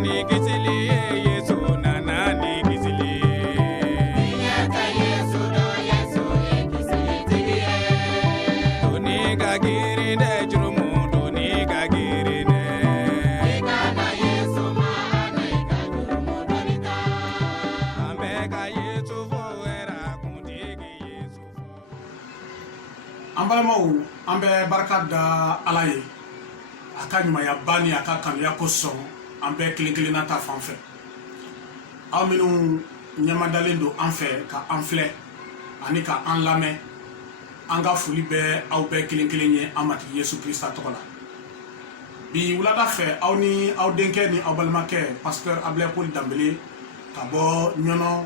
ni kisili Yesu nana ni kisili Yaka Yesu do Yesu kisili tigiye Doni gagiri de jurumu doni gagiri de Ikana Yesu maana ikajurumu donita Ambega Yesu fo era kuntigi Yesu Ambalamaw ambe barka da alaye aka ɲumanya bani aka kanuya ko sɔn an bɛɛ kelen kelenna ta fan fɛ aw minnu ɲɛmadalen don an fɛ ka an filɛ ani ka an lamɛn an ka foli bɛ aw bɛɛ kelen kelen ye an matigi Yesu Krista tɔgɔ la bi wulada fɛ aw ni aw denkɛ ni aw balimakɛ pasteur Ablai Paul Dambele ka bɔ ɲɔnɔ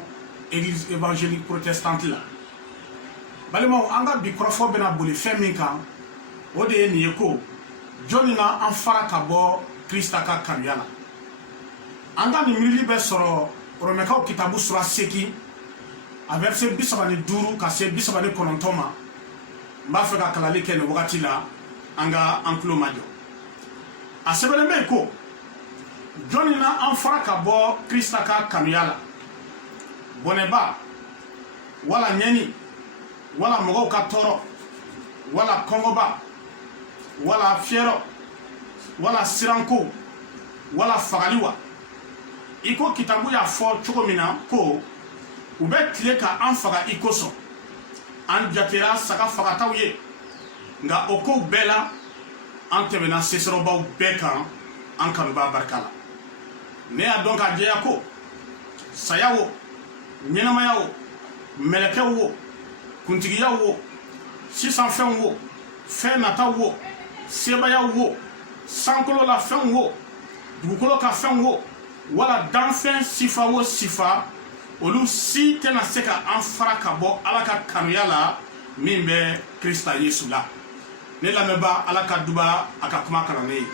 église évangélique protestante la balimaw an ka bi kɔrɔfɔ bɛna boli fɛn min kan o de ye nin ye ko jɔnni na an fara ka bɔ Krista ka kanuya la an ka nin miirili bɛ sɔrɔ Romɛkaw kitabu sura 8 a verset 35 ka se 39 ma n b'a fɛ ka kalali kɛ nin wagati la an ka an tulo majɔ a sɛbɛnlen bɛ yen ko jɔnni na an fara ka bɔ Krista ka kanuya la bɔnɛba wala ɲɛni wala mɔgɔw ka tɔɔrɔ wala kɔngɔba wala fiyɛrɔ wala siranko wala fagali wa i ko kitabu y'a fɔ cogo min na ko u bɛ tile ka an faga i kosɔn an jatera saga fagataw ye nka o kow bɛɛ la an tɛmɛna sesɔrɔbaw bɛɛ kan an kanuba barika la ne y'a dɔn k'a jɛya ko saya wo ɲɛnamaya wo mɛlɛkɛw wo kuntigiya wo sisanfɛnw wo fɛn nataw wo sebaya wo sankolo la fɛn wo dugukolo ka fɛn wo wala danfɛn sifa wo sifa olu si tɛna se ka an fara ka bɔ ala ka kanuya la min bɛ Krista Yesu la ne lamɛnba ala ka duba a ka kuma kana ne ye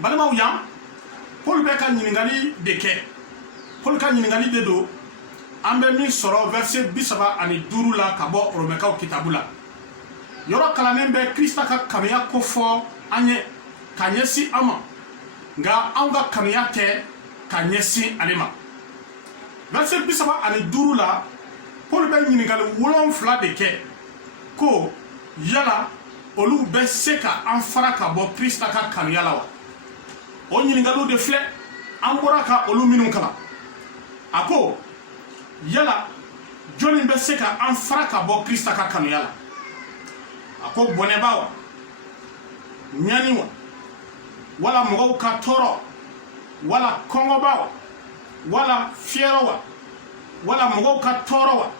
balimaw yan Paul bɛ ka ɲininkali de kɛ Paul ka ɲininkali de don an bɛ min sɔrɔ verset 35 la ka bɔ Romɛkaw kitabu la yɔrɔ kalannen bɛ Krista ka kanuya ko fɔ an ye ka ɲɛsin an ma nka anw ka kanuya tɛ ka ɲɛsin ale ma verset 35 la Paul bɛ ɲininkali 7 de kɛ ko yala olu bɛ se ka an fara ka bɔ Krista ka kanuya la wa o ɲininkaliw de filɛ an bɔra ka olu minnu kalan a ko yala jɔnni bɛ se ka an fara ka bɔ Krista ka kanuya la a ko bɔnɛba wa ɲani wa wala mɔgɔw ka tɔɔrɔ wala kɔngɔba wa wala fiyɛrɔ wa wala mɔgɔw ka tɔɔrɔ wa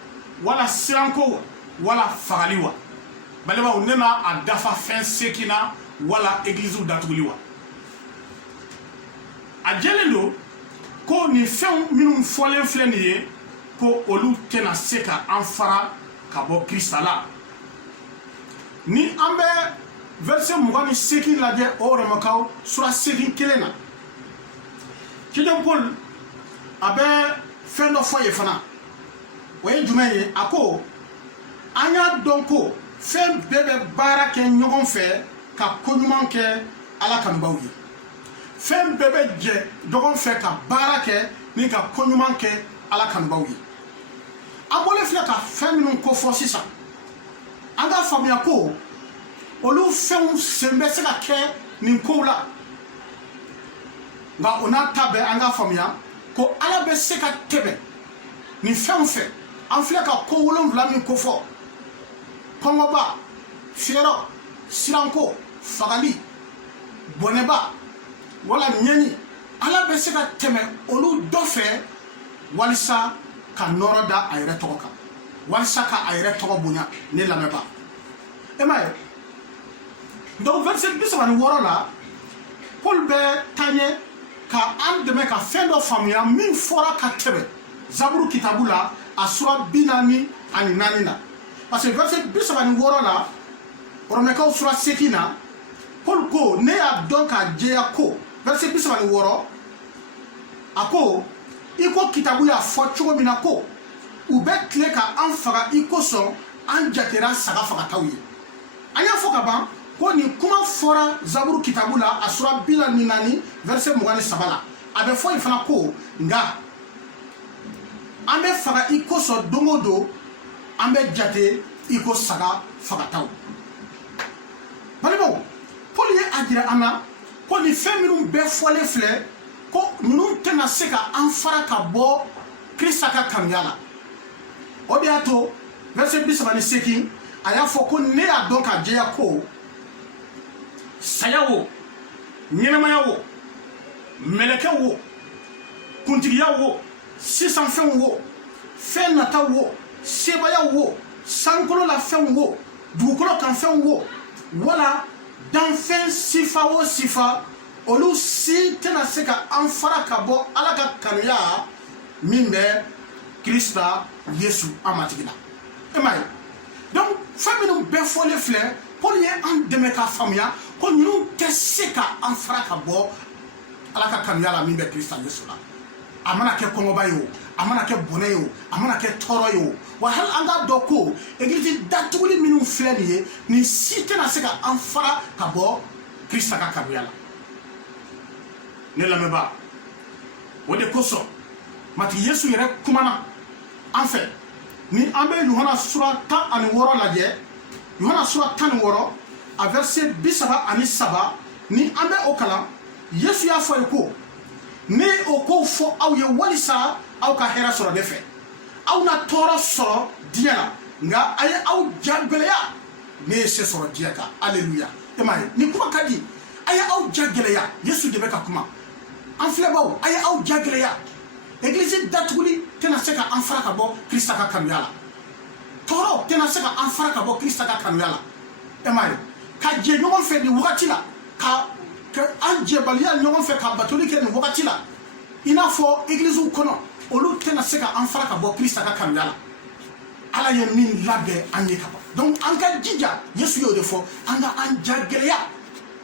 wala siranko wa wala fagali wa balimaw ne ma a dafa fɛn 8 na wala églisew datuguli wa a jɛlen don ko nin fɛnw minnu fɔlen filɛ nin ye ko olu tɛna se ka an fara ka bɔ Krista la ni an bɛ verset 28 lajɛ o Romɛkaw sura 8 kelen na ciden Paul a bɛ fɛn dɔ fɔ ye fana o ye jumɛn ye a ko an y'a dɔn ko fɛn bɛɛ bɛ baara kɛ ɲɔgɔn fɛ ka koɲuman kɛ ala kanubaw ye fɛn bɛɛ bɛ jɛ ɲɔgɔn fɛ ka baara kɛ ni ka koɲuman kɛ ala kanubaw ye a bɔlen filɛ ka fɛn minnu kofɔ sisan an ka faamuya ko olu fɛnw sen bɛ se ka kɛ nin kow la nka o n'a ta bɛɛ an ka faamuya ko ala bɛ se ka tɛmɛ nin fɛnw fɛ an filɛ ka ko 7 min kofɔ kɔngɔba fiyɛrɔ siranko fagali bɔnɛba wala ɲɛni ala bɛ se ka tɛmɛ olu dɔ fɛ walisa ka nɔrɔ da a yɛrɛ tɔgɔ kan walisa ka a yɛrɛ tɔgɔ bonya ne lamɛnba e ma ye donc verset 36 la Paul bɛ taa ɲɛ ka an dɛmɛ ka fɛn dɔ faamuya min fɔra ka tɛmɛ zaburu kitabu la a sura 44 na parce que verset 36 la Romɛkaw sura 8 na Paul ko ne y'a dɔn k'a jɛya ko verset 36 a ko i ko kitabu y'a fɔ cogo min na ko u bɛ tile ka an faga i kosɔn an jatera saga fagataw ye an y'a fɔ ka ban ko nin kuma fɔra zaburu kitabu la a sura 44 verset 27 la abe fo ifana ko nga ambe faga iko so dongodo ambe jate iko saga faga taw balebo Paul ye adira ana ko ni feminu be fole fle ko nu tena seka anfara ka bo Krista ka kamyala obiato verset 27 aya fo ko ne ya donc a jeya ko sayawo nyenamayawo melekewo kuntigiyawo sisan fenwo fenatawo sebayawo sankolo la fenwo dugukolo kan fenwo wala dan fen sifa wo sifa olu si tena seka anfara ka bo ala ka kanuya min be Krista Yesu amatigina emay donc famille be fole fleur pour y en deme ka famia ko ñu te seka anfara ka bo ala ka kanuya la min be Krista Yesu la amana ke kongo bayo amana ke boneyo amana ke toroyo wa hal anga doko eglise datuli minu fleniye ni site na seka anfara ka bo Krista ka kanuya la ne la meba wode koso mati Yesu yere kumana en fait ni ambe Yohana sura 10 ani woro laje Yohana sura 10 woro a verset 27 ani 7 ni ambe okala Yesu ya fo ko ni oko fo aw ye walisa aw ka hera soro defe aw na toro soro diala nga aye aw jageleya ne se soro diaka alleluia emay ni kuma kadi aye aw jageleya Yesu de beka kuma en flebaw aye aw jageleya Église datuli tena seka anfara ka bo Krista ka kamyala toro tena seka anfara ka bo Krista ka kamyala emay ka je ñogon fe di wakati la ka anje balia ñogon fe ka batuli ke ni wakati la ina fo église kono olu tena seka anfara ka bo Krista ka kamyala ala ye min labe anye ka donc anga jija Yesu yo de fo anga anjageleya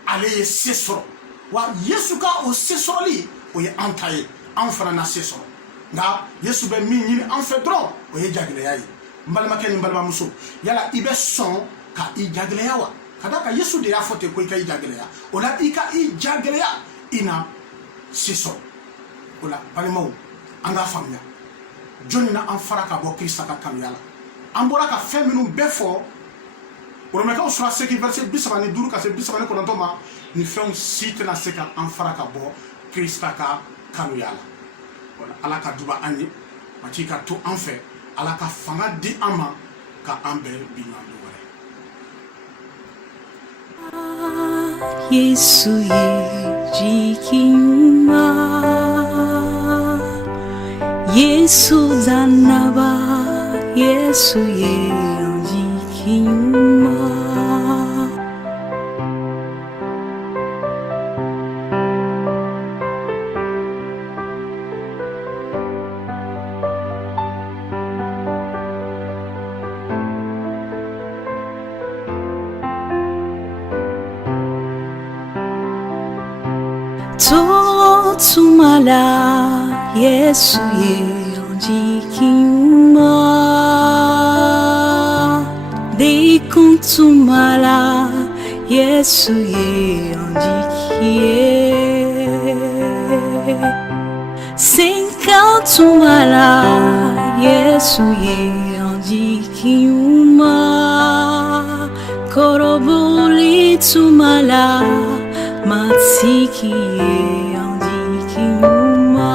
ale ye sesoro wa Yesu ka o sesoroli o ye antaye anfara na sesoro nga Yesu be min ñini en fait dron o ye jagile yayi mbalma ken mbalma muso yala ibe son ka I jagile yawa kada ka Yesu de ya fote ko ka I jagile ya ola ika I jagile ya ina siso ola balimo anga famya joni na anfara ka bo Krista ka kamyala ambora ka feminu befo o me ka usra seki verset 27 duru ka se 27 ko ntoma ni fem site na seka anfara ka bo Krista ka kamyala ala ka duba ani mati ka to en fait ala ka fanga di ama ka amber binando wore Yesu ye jikinyuma Yesu zanaba Yesu ye jikinyuma Totumala Yesu ye jikinyuma Dekuntumala Yesu ye jikiye Senkantumala Yesu ye jikinyuma Korobuli tumala Matsiki andikinyuma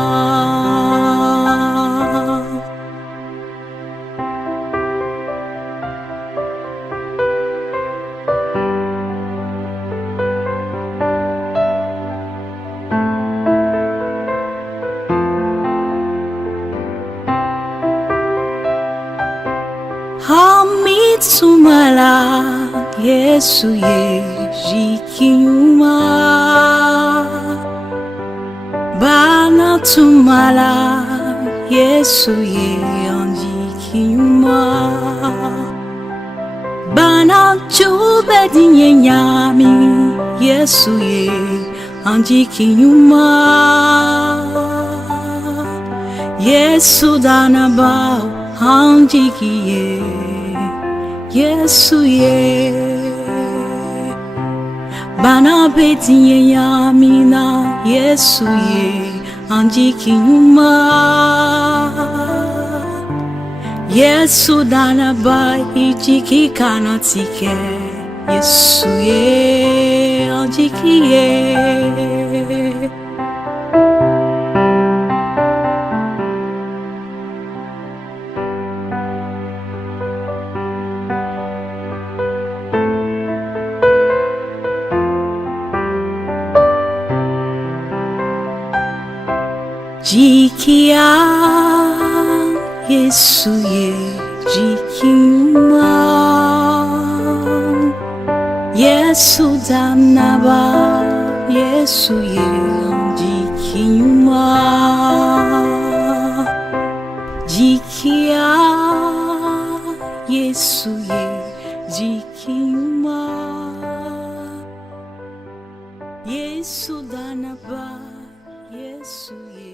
Hamitsumala Yesu ye jikinyuma Bana tumala Yesu ye jikinyuma Bana chubedi nyami Yesu ye jikinyuma Yesu danaba jikiye Yesu ye Bana beti yamina Yesu ye andiki nyuma. Yesu danaba ijiki kanatike. Yesu ye andiki ye. Jikia Yesu ye jikima. Yesu danaba Yesu ye jikima. Jikia Yesu ye jikima. Yesu danaba Yesu ye